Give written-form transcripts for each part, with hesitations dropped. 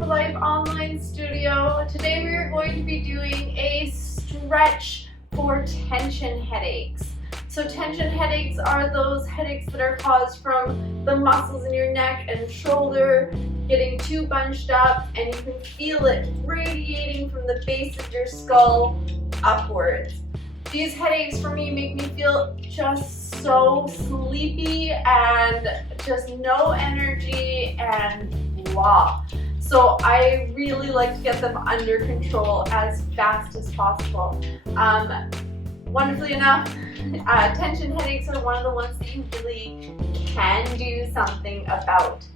for Life online studio. Today we are going to be doing a stretch for tension headaches. So tension headaches are those headaches that are caused from the muscles in your neck and shoulder getting too bunched up, and you can feel it radiating from the base of your skull upwards. These headaches for me make me feel just so sleepy and just no energy and blah. So I really like to get them under control as fast as possible. Wonderfully enough, tension headaches are one of the ones that you really can do something about.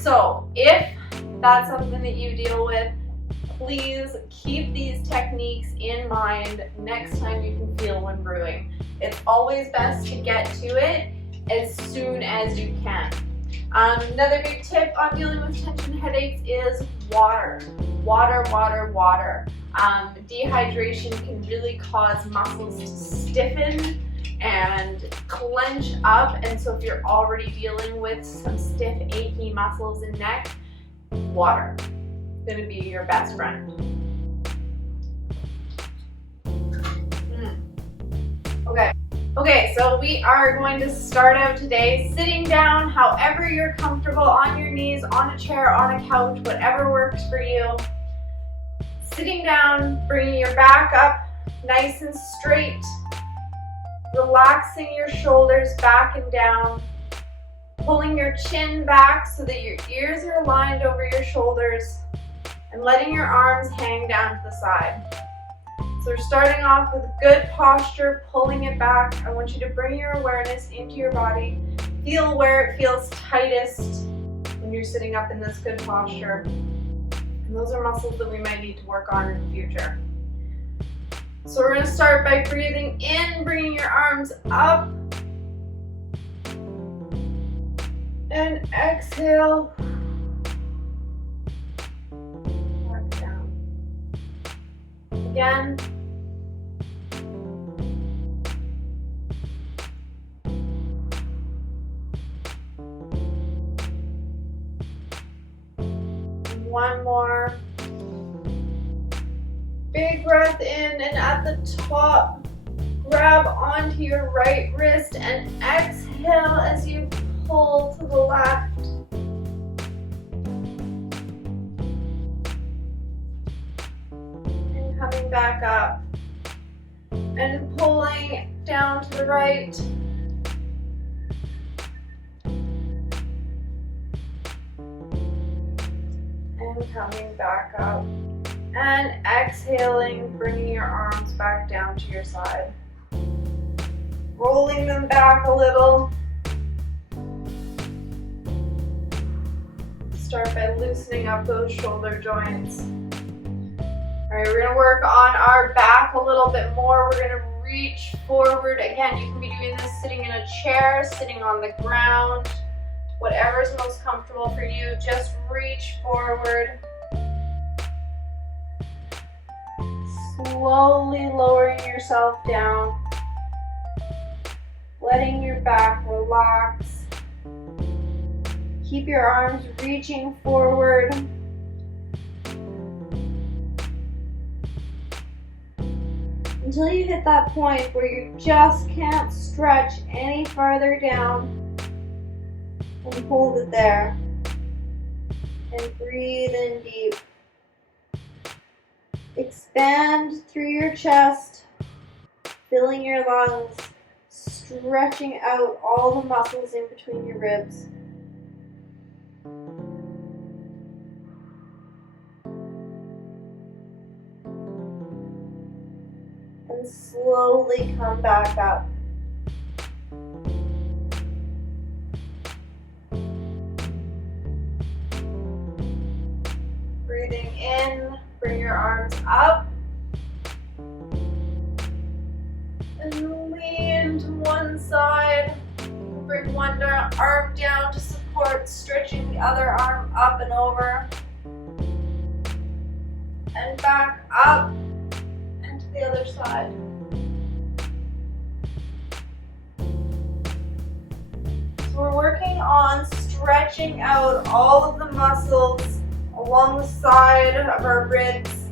So if that's something that you deal with, please keep these techniques in mind next time you can feel one brewing. It's always best to get to it as soon as you can. Another big tip on dealing with tension headaches is water. Water. Dehydration can really cause muscles to stiffen and clench up, and so if you're already dealing with some stiff, achy muscles and neck, water is going to be your best friend. Okay, so we are going to start out today sitting down, however you're comfortable, on your knees, on a chair, on a couch, whatever works for you. Sitting down, bringing your back up nice and straight, relaxing your shoulders back and down, pulling your chin back so that your ears are aligned over your shoulders, and letting your arms hang down to the side. So we're starting off with good posture, pulling it back. I want you to bring your awareness into your body. Feel where it feels tightest when you're sitting up in this good posture. And those are muscles that we might need to work on in the future. So we're going to start by breathing in, bringing your arms up. And exhale. Back down. Again. One more. Big breath in, and at the top, grab onto your right wrist and exhale as you pull to the left. And coming back up. And pulling down to the right. And coming back up. And exhaling, bringing your arms back down to your side. Rolling them back a little. Start by loosening up those shoulder joints. All right, we're going to work on our back a little bit more. We're going to reach forward. Again, you can be doing this sitting in a chair, sitting on the ground, whatever is most comfortable for you. Just reach forward. Slowly lowering yourself down, letting your back relax. Keep your arms reaching forward. Until you hit that point where you just can't stretch any farther down, and hold it there. And breathe in deep. Expand through your chest, filling your lungs, stretching out all the muscles in between your ribs. And slowly come back up. Breathing in. Bring your arms up and lean to one side. Bring one arm down to support, stretching the other arm up and over. And back up and to the other side. So we're working on stretching out all of the muscles along the side of our ribs,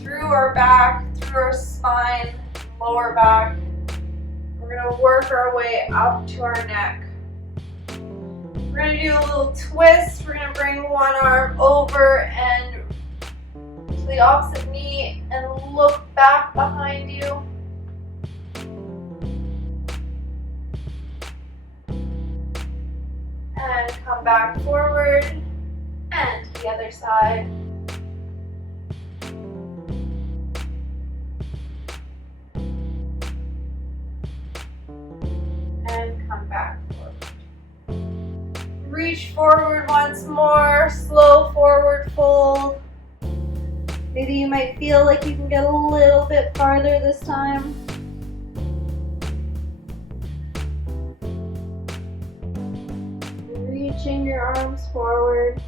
through our back, through our spine, lower back. We're going to work our way up to our neck. We're going to do a little twist. We're going to bring one arm over and to the opposite knee and look back behind you. And come back forward and to the other side. And come back forward. Reach forward once more, slow forward fold. Maybe you might feel like you can get a little bit farther this time. Reaching your arms forward.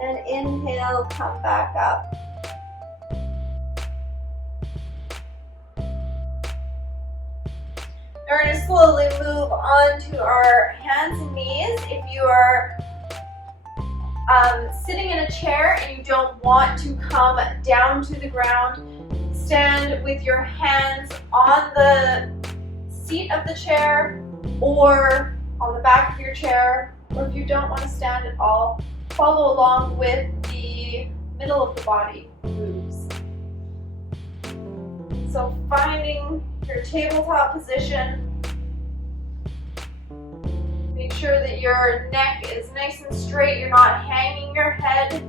And inhale, come back up. We're going to slowly move on to our hands and knees. If you are sitting in a chair and you don't want to come down to the ground, stand with your hands on the seat of the chair or on the back of your chair, or if you don't want to stand at all, follow along with the middle of the body moves. So finding your tabletop position, make sure that your neck is nice and straight, you're not hanging your head,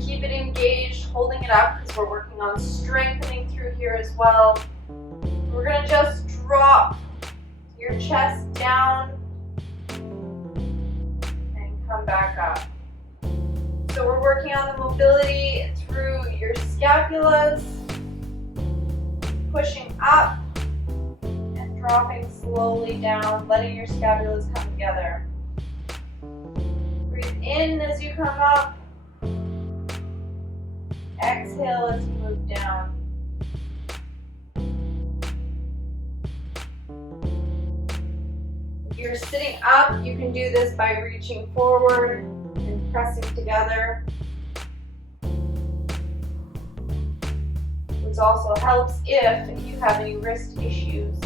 keep it engaged, holding it up because we're working on strengthening through here as well. We're going to just drop your chest down and come back up. So we're working on the mobility through your scapulas, pushing up and dropping slowly down, letting your scapulas come together. Breathe in as you come up. Exhale as you move down. If you're sitting up, you can do this by reaching forward and pressing together. This also helps if you have any wrist issues.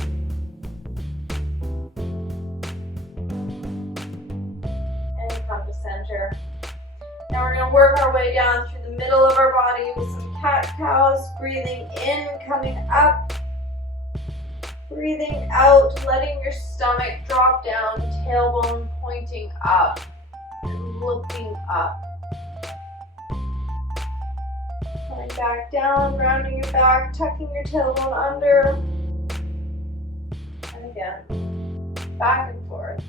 And come to center. Now we're going to work our way down through the middle of our body with some cat-cows, breathing in, coming up. Breathing out, letting your stomach drop down, tailbone pointing up and looking up. Coming back down, rounding your back, tucking your tailbone under. And again, back and forth.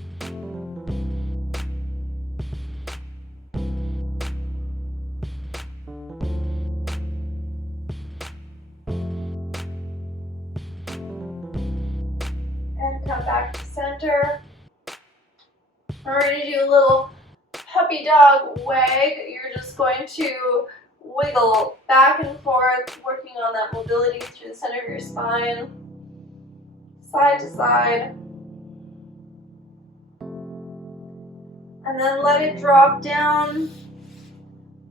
Come back to center. We're going to do a little puppy dog wag. You're just going to wiggle back and forth, working on that mobility through the center of your spine, side to side. And then let it drop down,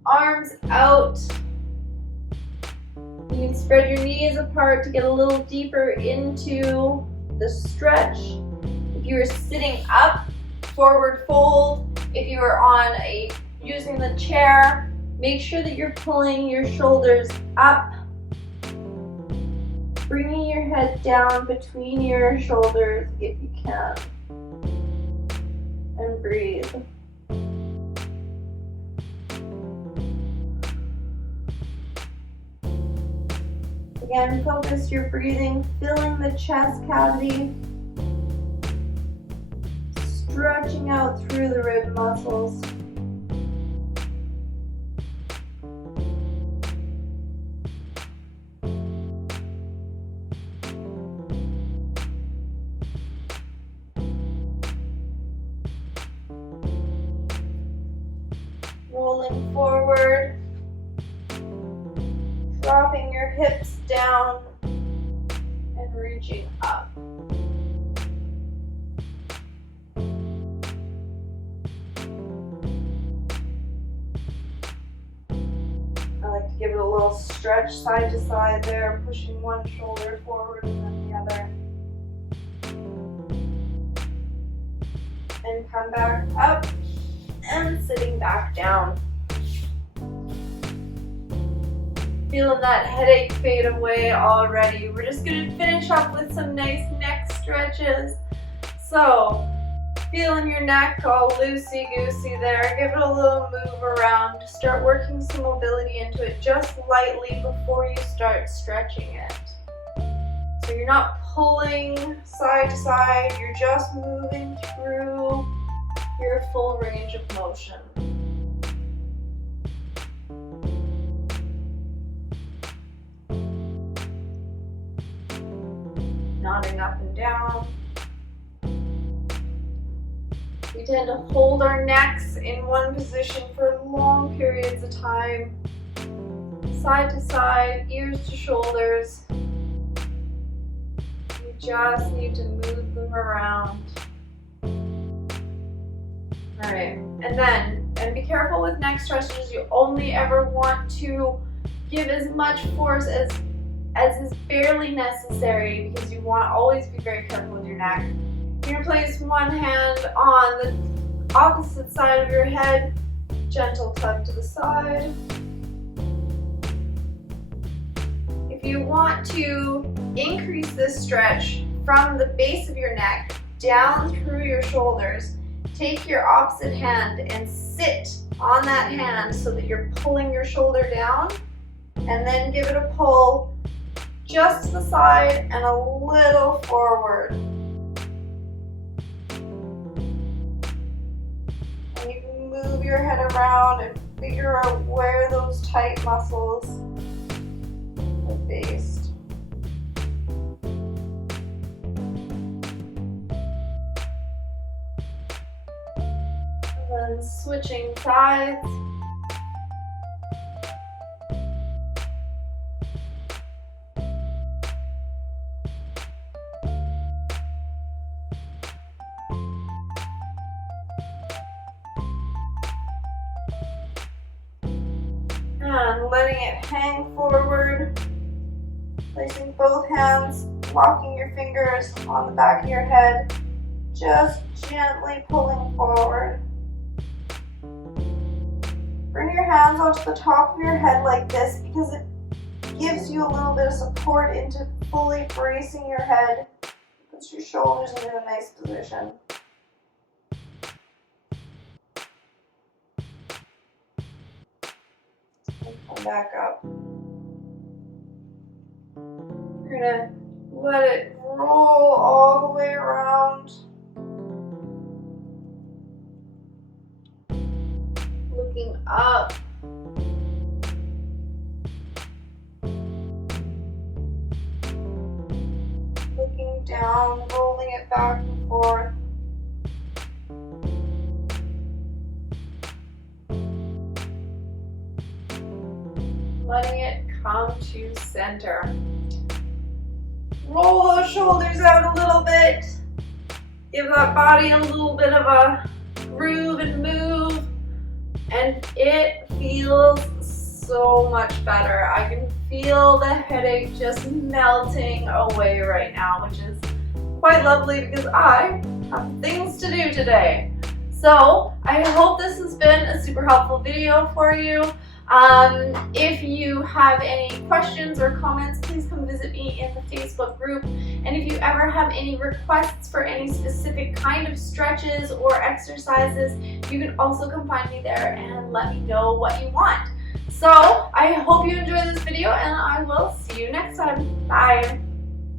arms out. You can spread your knees apart to get a little deeper into the stretch. If you are sitting up, forward fold. If you are using the chair, make sure that you're pulling your shoulders up, bringing your head down between your shoulders if you can, and breathe. Again, focus your breathing, filling the chest cavity, stretching out through the rib muscles. Rolling forward, dropping your hips down and reaching up. little stretch side to side there, pushing one shoulder forward and then the other. And come back up and sitting back down. Feeling that headache fade away already. We're just going to finish up with some nice neck stretches. So, feeling your neck all loosey-goosey there. Give it a little move around. Start working some mobility into it just lightly before you start stretching it. So you're not pulling side to side, you're just moving through your full range of motion. Nodding up and down. We tend to hold our necks in one position for long periods of time. Side to side, ears to shoulders. You just need to move them around. Alright, and be careful with neck stretches. You only ever want to give as much force as is barely necessary, because you want to always be very careful with your neck. You're going to place one hand on the opposite side of your head, gentle tug to the side. If you want to increase this stretch from the base of your neck down through your shoulders, take your opposite hand and sit on that hand so that you're pulling your shoulder down, and then give it a pull just to the side and a little forward. And you can move your head around and figure out where those tight muscles are based. And then switching sides. And letting it hang forward, placing both hands, locking your fingers on the back of your head, just gently pulling forward. Bring your hands onto the top of your head like this, because it gives you a little bit of support into fully bracing your head. Puts your shoulders into a nice position. Come back up. You're gonna let it roll all the way around. Looking up. Looking down, rolling it back and forth. Letting it come to center. Roll those shoulders out a little bit. Give that body a little bit of a groove and move. And it feels so much better. I can feel the headache just melting away right now, which is quite lovely because I have things to do today. So I hope this has been a super helpful video for you. If you have any questions or comments, please come visit me in the Facebook group. And if you ever have any requests for any specific kind of stretches or exercises, you can also come find me there and let me know what you want. So I hope you enjoyed this video, and I will see you next time. Bye.